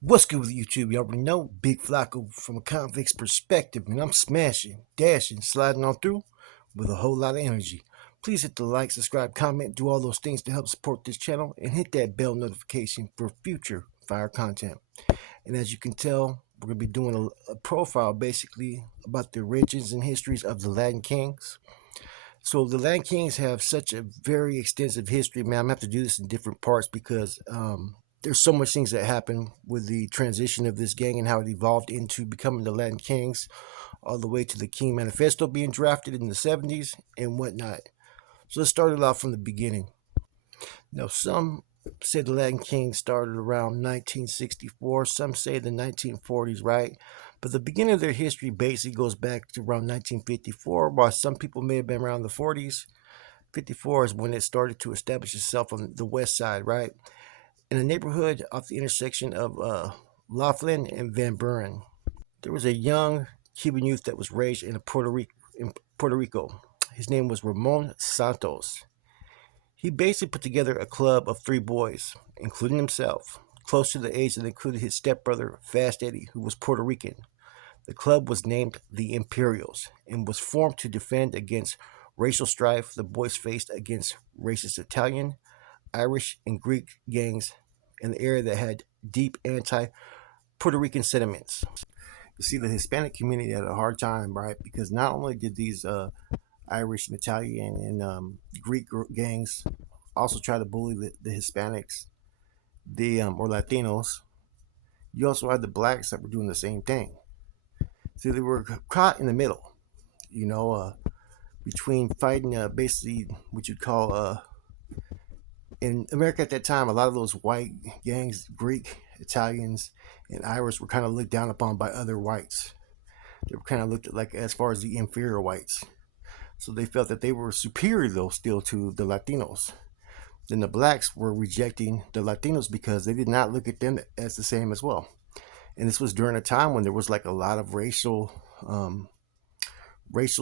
What's good with YouTube? You already know Big Flacco from a convict's perspective, and I'm smashing, dashing, sliding on through with a whole lot of energy. Please hit the like, subscribe, comment, do all those things to help support this channel, and hit that bell notification for future fire content. And as you can tell, we're going to be doing a profile basically about the origins and histories of the Latin Kings. So the Latin Kings have such a very extensive history, man. I'm gonna have to do this in different parts because there's so much things that happen with the transition of this gang and how it evolved into becoming the Latin Kings, all the way to the King Manifesto being drafted in the 70s and whatnot. So let's start it off from the beginning. Now, some say the Latin Kings started around 1964. Some say the 1940s, right? But the beginning of their history basically goes back to around 1954, while some people may have been around the 40s. 54 is when it started to establish itself on the west side, right? In a neighborhood off the intersection of Laughlin and Van Buren. There was a young Cuban youth that was raised in Puerto Rico. His name was Ramon Santos. He basically put together a club of three boys, including himself, close to the age that included his stepbrother, Fast Eddie, who was Puerto Rican. The club was named the Imperials and was formed to defend against racial strife the boys faced against racist Italian, Irish, and Greek gangs in the area that had deep anti Puerto Rican sentiments. You see, the Hispanic community had a hard time, right? Because not only did these Irish and Italian and Greek gangs also try to bully the Hispanics, the or Latinos, you also had the blacks that were doing the same thing. So they were caught in the middle, you know, between fighting basically what you'd call in America at that time, a lot of those white gangs, Greek, Italians, and Irish, were kind of looked down upon by other whites. They were kind of looked at like as far as the inferior whites. So they felt that they were superior, though, still to the Latinos. Then the blacks were rejecting the Latinos because they did not look at them as the same as well. And this was during a time when there was like a lot of racial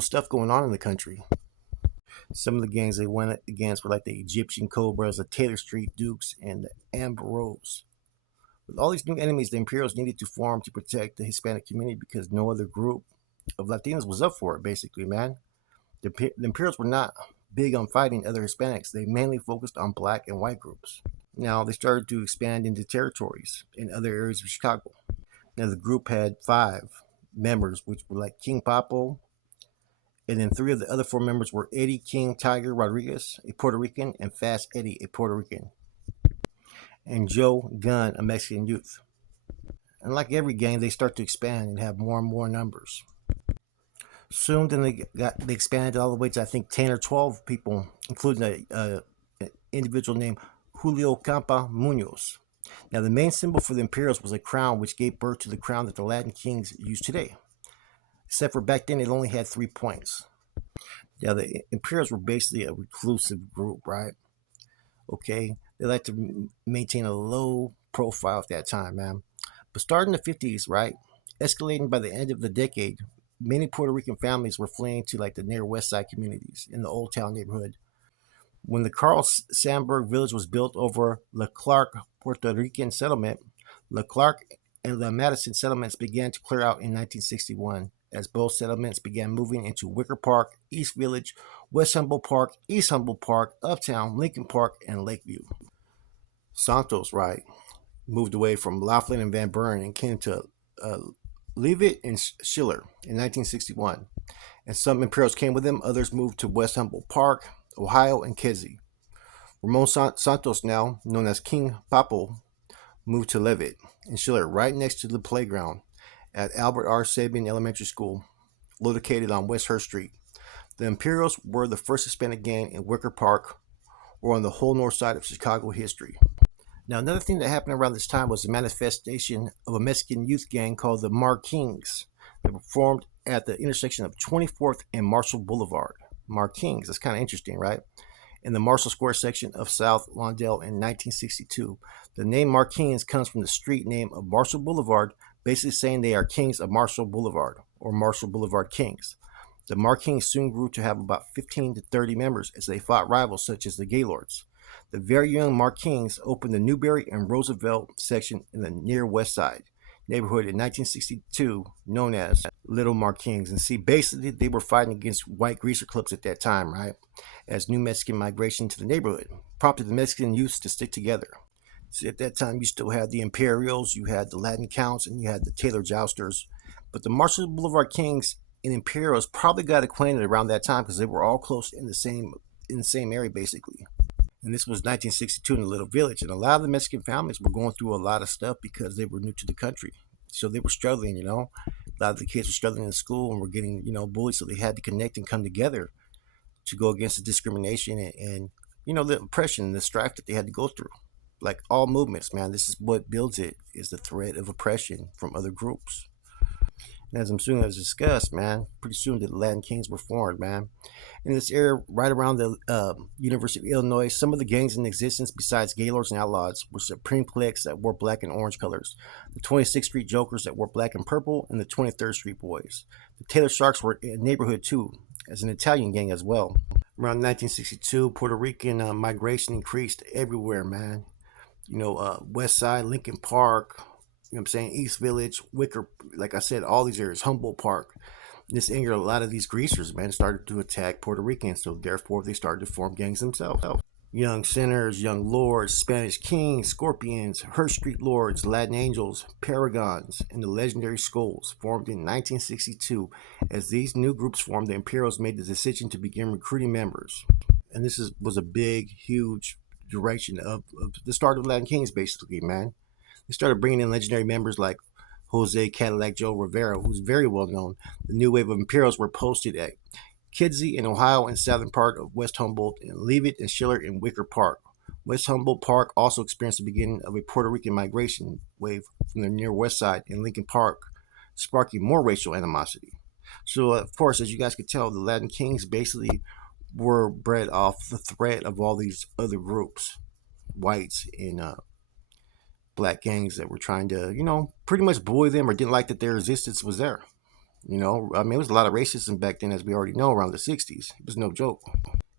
stuff going on in the country. Some of the gangs they went against were like the Egyptian Cobras, the Taylor Street Dukes, and the Amber Rose. With all these new enemies, the Imperials needed to form to protect the Hispanic community because no other group of Latinos was up for it, basically, man. The Imperials were not big on fighting other Hispanics. They mainly focused on black and white groups. Now, they started to expand into territories in other areas of Chicago. Now, the group had five members, which were like King Papo, and then three of the other four members were Eddie King Tiger Rodriguez, a Puerto Rican, and Fast Eddie, a Puerto Rican, and Joe Gunn, a Mexican youth. And like every gang, they start to expand and have more and more numbers. Soon, then they expanded all the way to I think 10 or 12 people, including an individual named Julio Campa Munoz. Now, the main symbol for the Imperials was a crown, which gave birth to the crown that the Latin kings use today. Except for back then, it only had 3 points. Now, the Imperials were basically a reclusive group, right? Okay, they like to maintain a low profile at that time, man. But starting in the 50s, right, escalating by the end of the decade, many Puerto Rican families were fleeing to like the near West Side communities in the Old Town neighborhood. When the Carl Sandburg village was built over La Clark Puerto Rican settlement, La Clark and La Madison settlements began to clear out in 1961 as both settlements began moving into Wicker Park, East Village, West Humboldt Park, East Humboldt Park, Uptown, Lincoln Park, and Lakeview. Santos, right, moved away from Laughlin and Van Buren and came to uh, Leavitt and Schiller in 1961. And some Imperials came with him. Others moved to West Humboldt Park, Ohio, and Kedzie. Ramon Santos, now known as King Papo, moved to Leavitt and Schiller, right next to the playground at Albert R. Sabin Elementary School, located on West Hurst Street. The Imperials were the first Hispanic gang in Wicker Park, or on the whole north side of Chicago history. Now, another thing that happened around this time was the manifestation of a Mexican youth gang called the Markings that were formed at the intersection of 24th and Marshall Boulevard. Markings, that's kind of interesting, right? In the Marshall Square section of South Lawndale in 1962. The name Markings comes from the street name of Marshall Boulevard, basically saying they are kings of Marshall Boulevard, or Marshall Boulevard Kings. The Markings soon grew to have about 15 to 30 members as they fought rivals such as the Gaylords. The very young Markings opened the Newberry and Roosevelt section in the near West Side neighborhood in 1962, known as Little Markings. And see, basically, they were fighting against white greaser clubs at that time, right? As new Mexican migration to the neighborhood prompted the Mexican youths to stick together. See, at that time, you still had the Imperials, you had the Latin Counts, and you had the Taylor Jousters. But the Marshall Boulevard Kings and Imperials probably got acquainted around that time because they were all close in the same area, basically. And this was 1962 in a little village, and a lot of the Mexican families were going through a lot of stuff because they were new to the country, so they were struggling. A lot of the kids were struggling in school and were getting bullied, so they had to connect and come together to go against the discrimination and the oppression and the strife that they had to go through. Like all movements, man, this is what builds it, is the threat of oppression from other groups. And as I'm soon as discussed, man, pretty soon the Latin Kings were formed, man. In this area, right around the University of Illinois, some of the gangs in existence, besides Gaylords and Outlaws, were Supreme Cliques that wore black and orange colors, the 26th Street Jokers that wore black and purple, and the 23rd Street Boys. The Taylor Sharks were a neighborhood too, as an Italian gang as well. Around 1962, Puerto Rican migration increased everywhere, man. West Side, Lincoln Park, you know what I'm saying, East Village, Wicker, like I said, all these areas, Humboldt Park. This angered a lot of these greasers, man, started to attack Puerto Ricans, so therefore they started to form gangs themselves. Young Sinners, Young Lords, Spanish Kings, Scorpions, Hearst Street Lords, Latin Angels, Paragons, and the legendary Skulls formed in 1962. As these new groups formed, the Imperials made the decision to begin recruiting members. And was a big, huge direction of the start of Latin Kings, basically, man. They started bringing in legendary members like Jose Cadillac Joe Rivera, who's very well known. The new wave of Imperials were posted at Kidsey in Ohio and southern part of West Humboldt, and Leavitt and Schiller in Wicker Park. West Humboldt Park also experienced the beginning of a Puerto Rican migration wave from the near west side in Lincoln Park, sparking more racial animosity. So, of course, as you guys could tell, the Latin Kings basically were bred off the threat of all these other groups, whites and black gangs that were trying to, pretty much bully them or didn't like that their existence was there. It was a lot of racism back then, as we already know, around the 60s. It was no joke.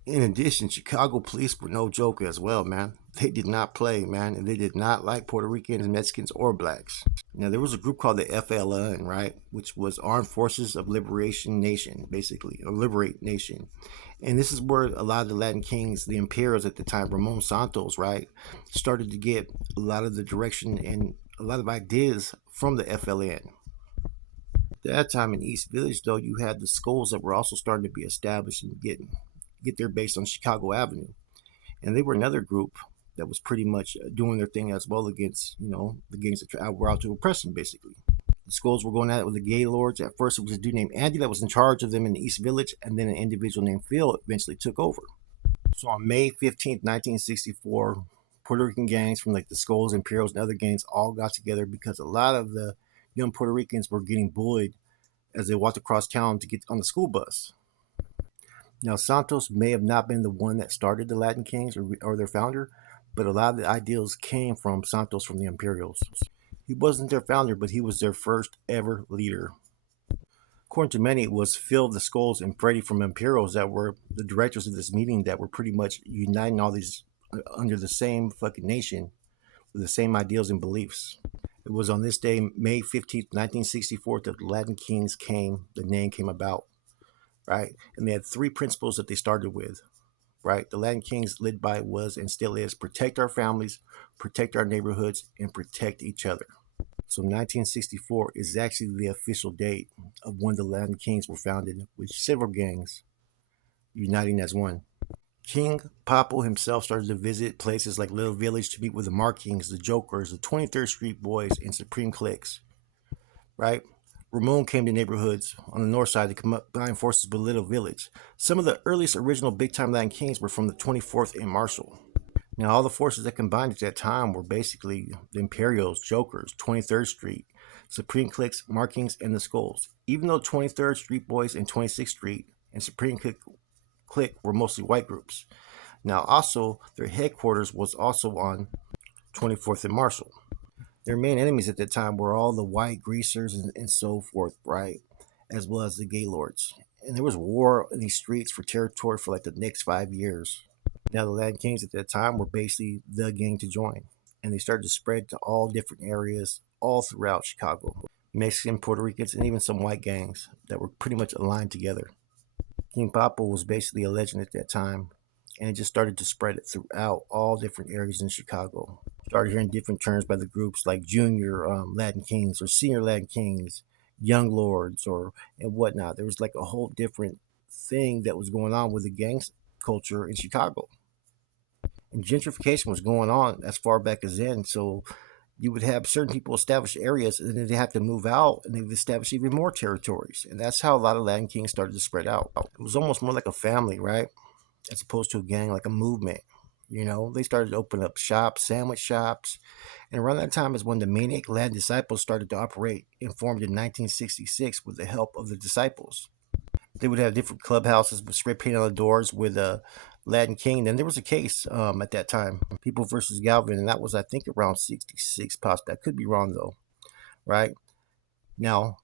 In addition, Chicago police were no joke as well, man. They did not play, man, and they did not like Puerto Ricans, Mexicans, or blacks. Now, there was a group called the FLN, right, which was Armed Forces of Liberation Nation, basically, or Liberate Nation. And this is where a lot of the Latin Kings, the Imperials at the time, Ramon Santos, right, started to get a lot of the direction and a lot of ideas from the FLN. At that time in East Village, though, you had the Skulls that were also starting to be established and get their base on Chicago Avenue. And they were another group that was pretty much doing their thing as well against, the gangs that were out to oppress them, basically. The Skulls were going at it with the Gaylords. At first, it was a dude named Andy that was in charge of them in the East Village, and then an individual named Phil eventually took over. So on May 15th, 1964, Puerto Rican gangs from like the Skulls, Imperials, and other gangs all got together because a lot of the young Puerto Ricans were getting bullied as they walked across town to get on the school bus. Now, Santos may have not been the one that started the Latin Kings or their founder, but a lot of the ideals came from Santos from the Imperials. He wasn't their founder, but he was their first ever leader. According to many, it was Phil of the Skulls and Freddie from Imperials that were the directors of this meeting that were pretty much uniting all these under the same fucking nation with the same ideals and beliefs. It was on this day, May 15th, 1964, that the Latin Kings the name came about, right? And they had three principles that they started with, right? The Latin Kings led by was and still is protect our families, protect our neighborhoods, and protect each other. So 1964 is actually the official date of when the Latin Kings were founded, with several gangs uniting as one. King Papo himself started to visit places like Little Village to meet with the Markings, the Jokers, the 23rd Street Boys, and Supreme Cliques, right? Ramon came to neighborhoods on the north side to combine forces with Little Village. Some of the earliest original big-time Latin Kings were from the 24th and Marshall. Now, all the forces that combined at that time were basically the Imperials, Jokers, 23rd Street, Supreme Cliques, Markings, and the Skulls. Even though 23rd Street Boys and 26th Street and Supreme Clique were mostly white groups. Now, also, their headquarters was also on 24th and Marshall. Their main enemies at that time were all the white greasers and so forth, right? As well as the Gaylords. And there was war in these streets for territory for like the next 5 years. Now, the Latin Kings at that time were basically the gang to join, and they started to spread to all different areas all throughout Chicago. Mexican, Puerto Ricans, and even some white gangs that were pretty much aligned together. King Papa was basically a legend at that time, and it just started to spread it throughout all different areas in Chicago. Started hearing different terms by the groups like Junior Latin Kings or Senior Latin Kings, Young Lords, or and whatnot. There was like a whole different thing that was going on with the gangs culture in Chicago. And gentrification was going on as far back as then. So you would have certain people establish areas and then they have to move out and they've established even more territories. And that's how a lot of Latin Kings started to spread out. It was almost more like a family, right? As opposed to a gang, like a movement. You know, they started to open up shops, sandwich shops. And around that time is when the Maniac Latin Disciples started to operate and formed in 1966 with the help of the Disciples. They would have different clubhouses with spray paint on the doors with a Latin King. Then there was a case at that time, People versus Galvin, and that was I think around '66, possibly. I could be wrong though. Right now,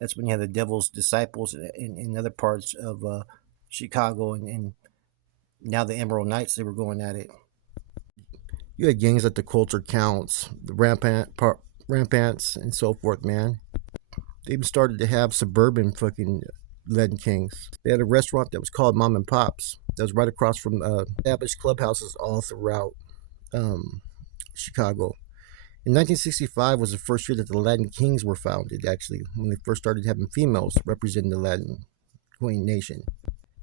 that's when you had the Devil's Disciples in other parts of Chicago, and now the Emerald Knights. They were going at it. You had gangs like the Culture Counts, the Rampants, and so forth. Man, they even started to have suburban fucking Latin Kings. They had a restaurant that was called Mom and Pops. That was right across from established clubhouses all throughout Chicago. In 1965 was the first year that the Latin Kings were founded, actually, when they first started having females representing the Latin Queen Nation.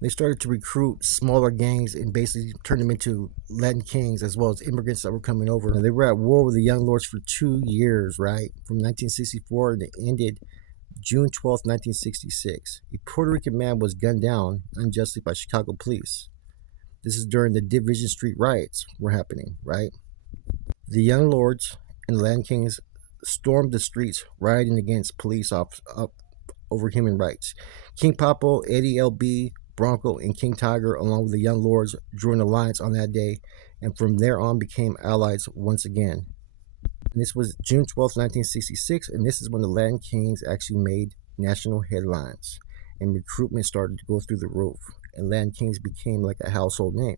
They started to recruit smaller gangs and basically turn them into Latin Kings as well as immigrants that were coming over. Now, they were at war with the Young Lords for 2 years, right? From 1964 and it ended June 12th, 1966. A Puerto Rican man was gunned down unjustly by Chicago police. This is during the Division Street riots were happening, right? The Young Lords and Land Kings stormed the streets, rioting against police over human rights. King Papo, Eddie LB, Bronco, and King Tiger, along with the Young Lords, drew an alliance on that day, and from there on became allies once again. And this was June 12th, 1966, and this is when the Latin Kings actually made national headlines, and recruitment started to go through the roof, and Latin Kings became like a household name.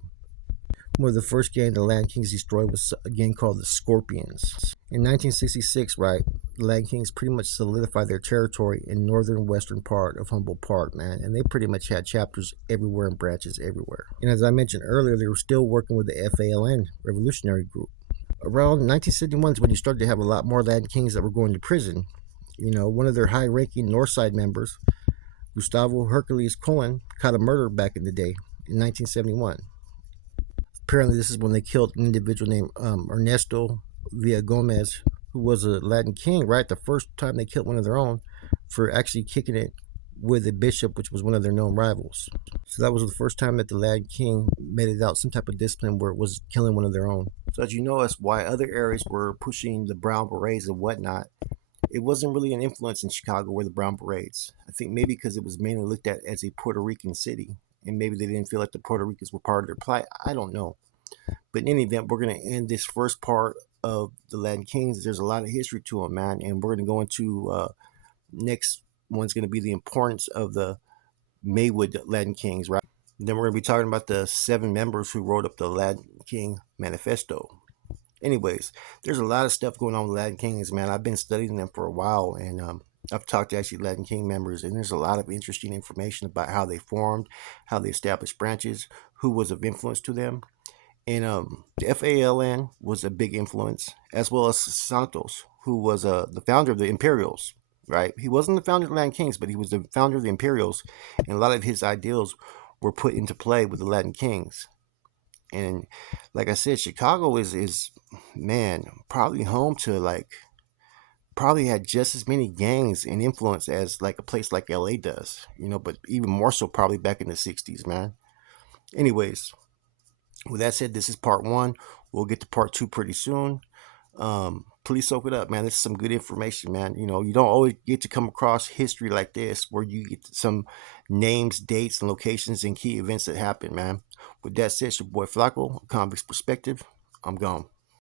One of the first gangs the Latin Kings destroyed was a gang called the Scorpions. In 1966, right, the Latin Kings pretty much solidified their territory in northern western part of Humboldt Park, man, and they pretty much had chapters everywhere and branches everywhere. And as I mentioned earlier, they were still working with the FALN, Revolutionary Group. Around 1971 is when you started to have a lot more Latin Kings that were going to prison. You know, one of their high-ranking Northside members, Gustavo Hercules Cohen, caught a murder back in the day in 1971. Apparently, this is when they killed an individual named Ernesto Villagomez, who was a Latin King, right? The first time they killed one of their own for actually kicking it with a bishop, which was one of their known rivals. So that was the first time that the Latin King made it out some type of discipline where it was killing one of their own. So as you know, that's why other areas were pushing the Brown Berets and whatnot. It wasn't really an influence in Chicago where the Brown Berets. I think maybe because it was mainly looked at as a Puerto Rican city, and maybe they didn't feel like the Puerto Ricans were part of their plight. I don't know. But in any event, we're going to end this first part of the Latin Kings. There's a lot of history to them, man, and we're going to go into next one's going to be the importance of the Maywood Latin Kings, right? And then we're going to be talking about the 7 members who wrote up the Latin King Manifesto. Anyways, there's a lot of stuff going on with Latin Kings, man. I've been studying them for a while, and I've talked to actually Latin King members, and there's a lot of interesting information about how they formed, how they established branches, who was of influence to them. And the FALN was a big influence, as well as Santos, who was the founder of the Imperials, right? He wasn't the founder of the Latin Kings, but he was the founder of the Imperials, and a lot of his ideals were put into play with the Latin Kings. And like I said, Chicago is man, probably home to probably had just as many gangs and influence as like a place like LA does, you know, but even more so probably back in the 60s, man. Anyways, with that said, this is part 1. We'll get to part 2 pretty soon. Please soak it up, man. This is some good information, man. You know, you don't always get to come across history like this where you get some names, dates, and locations and key events that happen, man. With that said, it's your boy Flacco, Convict's Perspective. I'm gone.